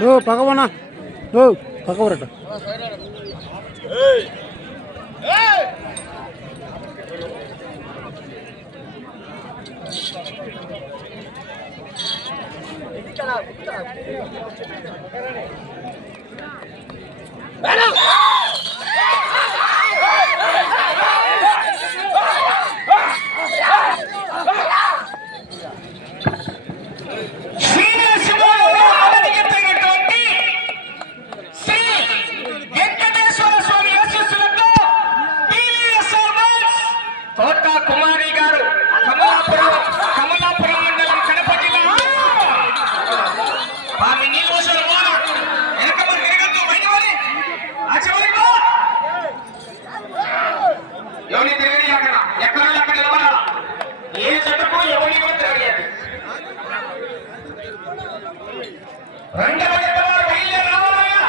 No ಪಗವಣ no ಪಗವರಟ ಬೇಡ రెండవ జతలో బయలుదేరి రావాలయ్యా.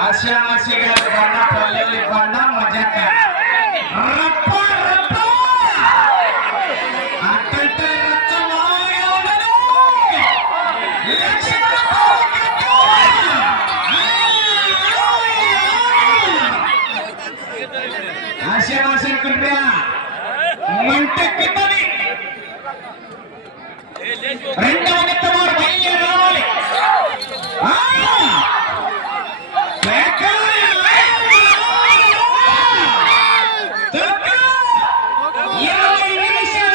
ఆశామాషిగా కొండ పల్లెల్లి కొండ మజాక రప్ప రప్ప అట్టంటే రచ్చ మామూలుగా ఉండదు. లక్షల రూపాయలు కట్టు. ఆశామాషి కుంటే మంట కిందని రెండవ నెత్తవారు బయలుదేరి రావాలి ఆ! ఎక్కడి? దొరక! ఇరవై నిమిషాల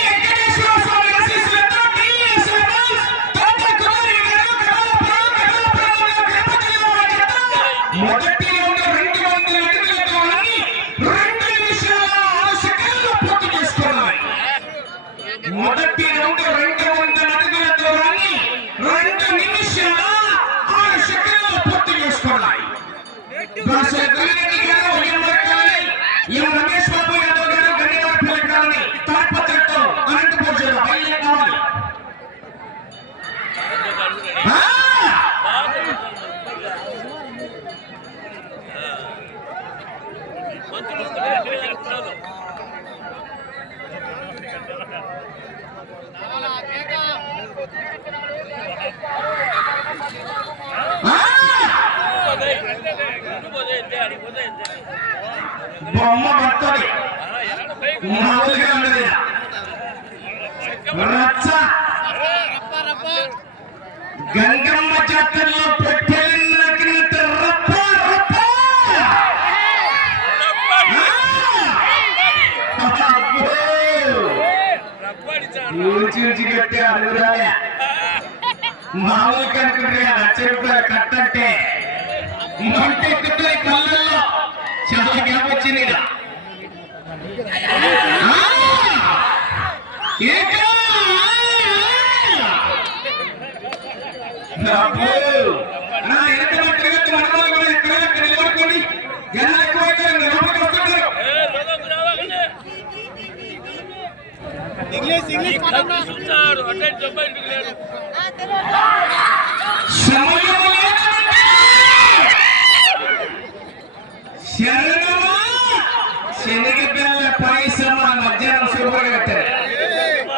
బొమ్మ పడుతుంది మామూలుగా ఉండదు రచ్చ. గంగమ్మ జాతరలో పెట్టే రబ్బాడి కట్టి అడుగురాలే మామూలు కనుకుంటే లక్ష రూపాయలు కట్టంటే మంట ఎక్కుతాయి కళ్ళల్లో చాలా గ్యాప్ వచ్చింది ఏకా! చూస్తారు అంటే డెబ్బై మధ్యాహ్నం సూపర్గా పెట్టారు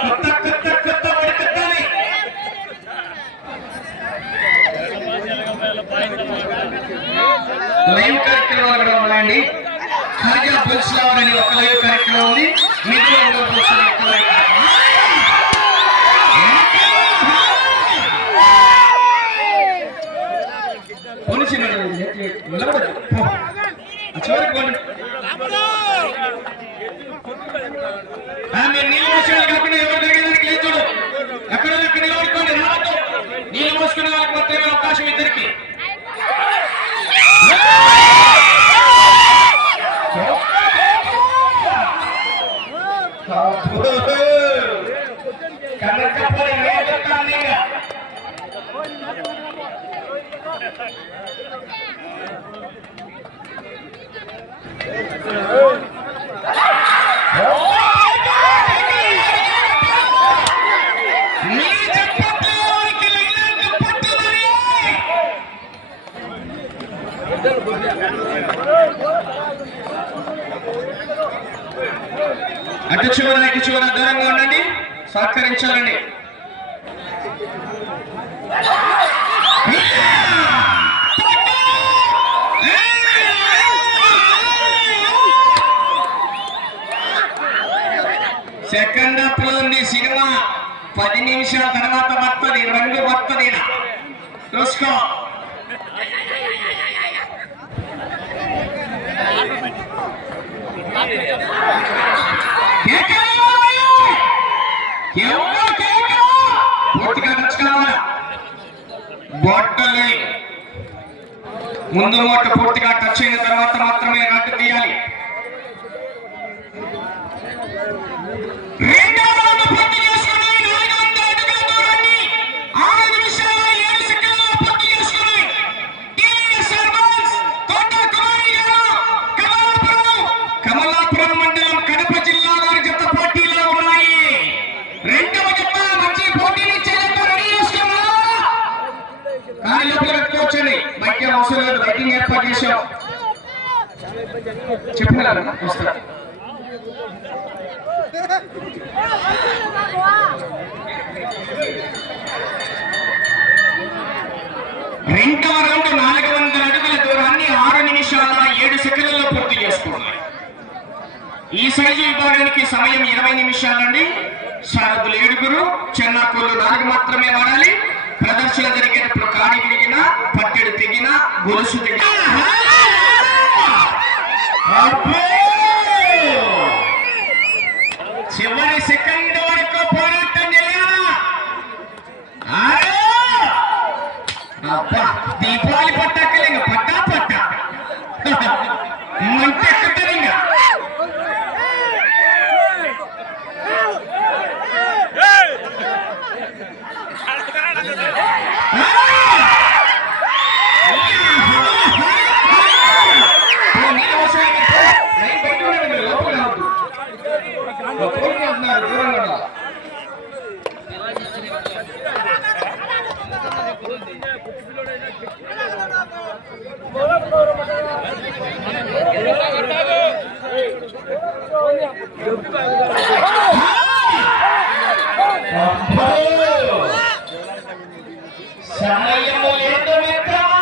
కొత్త కొత్త కొత్త లైవ్ కార్యక్రమాలు కూడా ఉన్నాయండి బుక్స్ అని ఒక లైవ్ కార్యక్రమం ఉంది. మిగతా నీళ్ళు మోసుకునే కాకుండా ఎవరి లేచుడు ఎక్కడ ఎక్కడ ఎవరికి నీళ్ళు మోసుకునే వాళ్ళకి అవకాశం ఇద్దరికి. అటు చివర ఇటు చివర దూరంగా ఉండండి. సహకరించాలండి సెకండ్ హాఫ్లో ఉంది సినిమా. పది నిమిషాల తర్వాత వస్తుంది రంగు వస్తుంది చూసుకో. బొట్టలే ముందు మూట పూర్తిగా టచ్ అయిన తర్వాత మాత్రమే రద్దు తీయాలి. రెండవ రౌండ్ నాలుగు వందల అడుగుల దూరాన్ని ఆరు నిమిషాల ఏడు సెకండ్లలో పూర్తి చేసుకున్నాయి ఈ సైజు విభాగానికి సమయం ఇరవై నిమిషాలండి సారథులు ఏడుగురు చెన్నాకులు నాలుగు మాత్రమే వాడాలి. ప్రదర్శన జరిగేటప్పుడు కాడి విరిగిన పట్టెడు తెగిన గొలుసు తెగిన చివరి సెకండ్ వరకు పోరాటం చేయాలా ఆరు! అబ్బా దీపావళి పట్టాకలే ఇంకా పట్టా పట్టా మంట ఎక్కుతారు ఇంకా సమయము లేదు మిత్రమా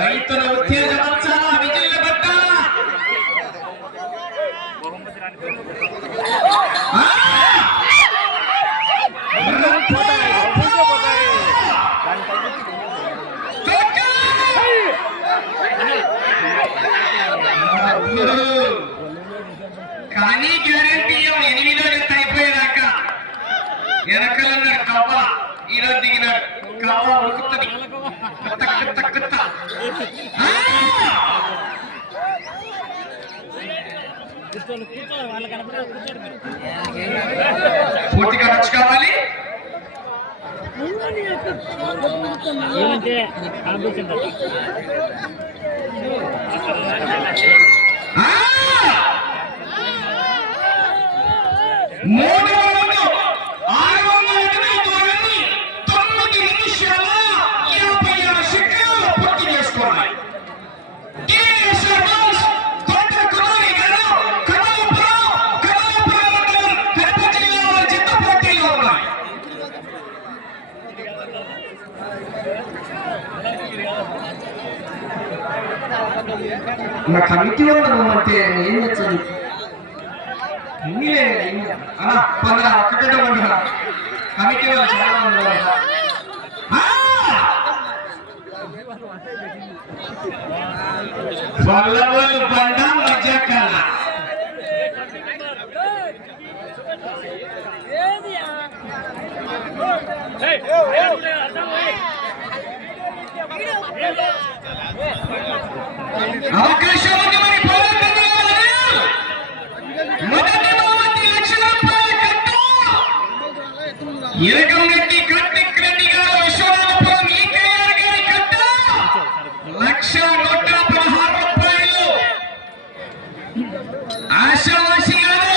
రైతుల ఉత్తేజవంచాల విజయ బట్ట. కానీ గ్యారంటీ ఎనిమిదో ఎంత అయిపోయేదాకా. వెనకలున్నాడు కవ్వ ఈరోజు దిగినాడు కవ్వ ఆ! పూర్తిగా రచ్చు కావాలి! మూడు இந்த கமிட்டியோட மட்டும் என்ன சொல்லி உண்மையிலே ஆனா பல கிட்ட பண்ணுறா கமிட்டியோட சொல்லவல் பண்ணா மஜக்கலா ஏய் ஏய் அர்த்தம் ஏய் అవకాశం ఉంది మరి ఇరకంగట్టి కార్తిక్ రెడ్డి గారు విశ్వనాథపురం ఈకేఆర్ గారి కట్ట లక్ష నూట పదహారు రూపాయలు. ఆశావాసి గారు.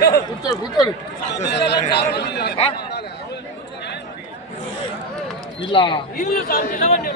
ಯಾ ಕೊತ್ತಿ ಇಲ್ಲ ಇಲ್ಲ ಸರ್ ದಿನವನ್ನ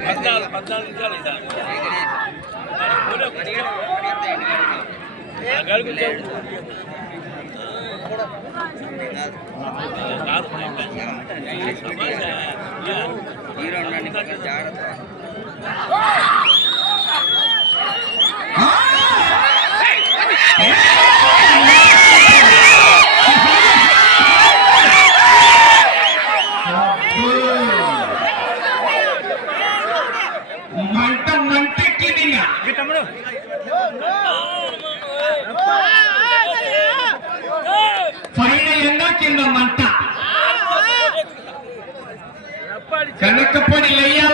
పద్నాలుగు పద్నాలుగు నిమిషాలు ఇదాలి హీరో జాగ్రత్త கணக்கப்படி ஐயா